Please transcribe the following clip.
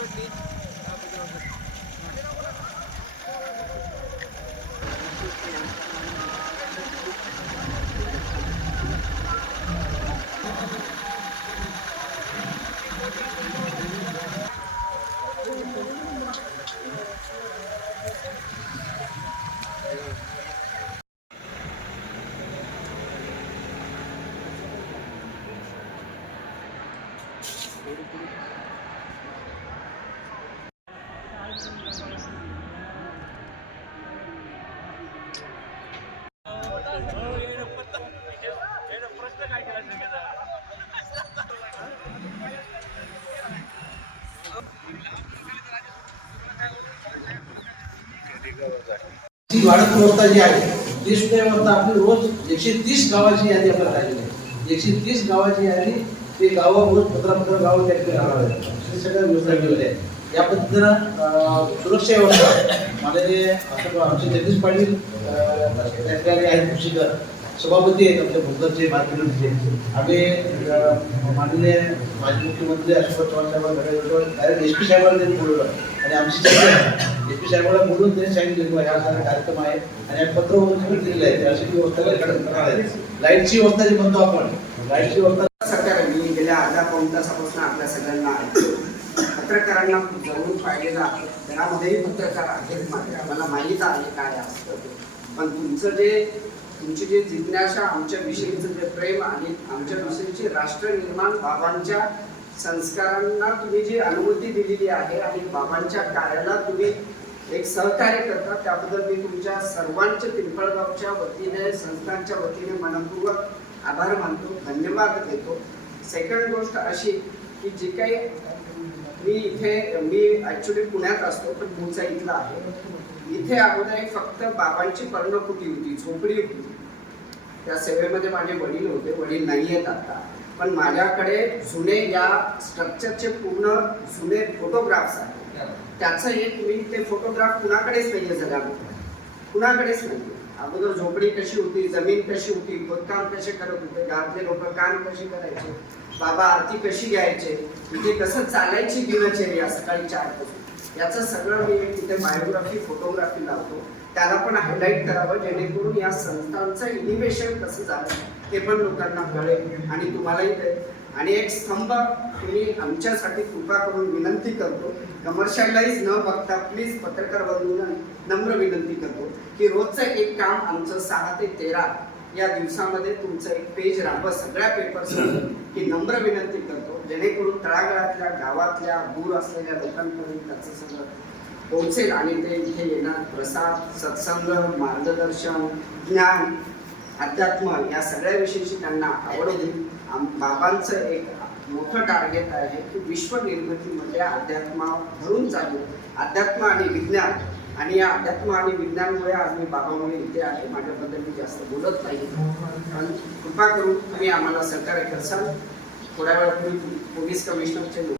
కాబట్టి Thank you. जी वाढत व्यवस्था जी आहे ती सुद्धा व्यवस्था आपली रोज एकशे तीस गावाची यादी आपल्याला राहिलेली आहे. एकशे तीस गावाची यादी ते गावं रोज पंधरा पंधरा गावं त्या ठिकाणी राहणार आहेत. सगळ्या व्यवस्था केलेल्या आहेत या पद्धतीनं सुरक्षा व्यवस्था. माननीय आमचे जगदीश पाटील अं, आहेत कृषीकर सभापती आहेत आमच्या भोकरचे मार्केटचे आम्ही माननीय माजी मुख्यमंत्री अशोक चव्हाण साहेबांना डायरेक्ट एस पी साहेबांना त्यांनी बोलवलं. आणि आमची एस पी साहेबांना बोलून त्यांनी सांगितलं की ह्या सारा कार्यक्रम आहे. आणि आम्ही पत्र वगैरे दिलेलं आहे. अशी व्यवस्था करणार आहे. लाईटची व्यवस्था जी म्हणतो आपण लाईटची व्यवस्था सरकारने गेल्या अर्धा पाऊन तासापासून आपल्या सगळ्यांना पत्रकारांना जवळून पाहिलेलं आहे घरामध्येही पत्रकार आहेत मात्र आम्हाला माहीत आहे काय असतं ते. पण तुमचं जे तुमची जी जिज्ञासा आमच्या विषयीचं जे प्रेम आणि आमच्या विषयीची राष्ट्र निर्माण बाबांच्या संस्कारांना तुम्ही जी अनुमती दिलेली आहे आणि बाबांच्या कार्याला तुम्ही एक सहकार्य करता त्याबद्दल मी तुमच्या सर्वांच्या पिंपळगावच्या वतीने संस्थांच्या वतीने मनपूर्वक आभार मानतो धन्यवाद देतो. सेकंड गोष्ट अशी की जे काही मी इथे मी ॲक्च्युली पुण्यात असतो पण मूळचा इथला आहे. इथे अगोदर एक फक्त बाबांची पर्णकुटी होती झोपडी होती. त्या सेवेमध्ये माझे वडील होते वडील नाही आहेत आता. पण माझ्याकडे जुने या स्ट्रक्चरचे पूर्ण जुने फोटोग्राफ्स आहेत. त्याचं एक मी ते फोटोग्राफ कुणाकडेच नाही आहे जगामध्ये. कुणाकडेच नाही अगोदर झोपडी कशी होती जमीन कशी होती खोदकाम कसे करत होते गावातले लोक काम कसे करायचे बाबा आरती कशी घ्यायचे इथे कसं चालायची दिनचर्या सकाळी चारपासून याचं सगळं मी तिथे बायोग्राफी फोटोग्राफी लावतो. त्याला पण हायलाईट करावं जेणेकरून या संस्थांचं इनिव्हेशन कसं झालं ते पण लोकांना कळेल. आणि तुम्हालाही आणि एक स्तंभ तुम्ही आमच्यासाठी कृपा करून विनंती करतो. कमर्शियलाइज न बघता प्लीज पत्रकार बंधूंना नम्र विनंती करतो की रोजचं एक काम आमचं सहा ते तेरा या दिवसामध्ये तुमचं एक पेज राहावं सगळ्या पेपर्स की नम्र विनंती करतो. जेणेकरून तळागाळातल्या गावातल्या दूर असलेल्या लोकांपर्यंत त्याचं सगळं पोहोचेल आणि ते इथे येणार. प्रसाद सत्संग मार्गदर्शन ज्ञान अध्यात्म या सगळ्या विषयीची त्यांना आवड होईल. आम- बाबांचं एक मोठं टार्गेट आहे की विश्व निर्मितीमध्ये भरून चालू अध्यात्म आणि विज्ञान. आणि या अध्यात्म आणि विज्ञानमुळे आज मी बाबामुळे इथे आहे. माझ्याबद्दल मी जास्त बोलत नाही. पण कृपा करून तुम्ही आम्हाला सहकार्य करसाल. थोड्या वेळापूर्वी पोलीस कमिशनरचे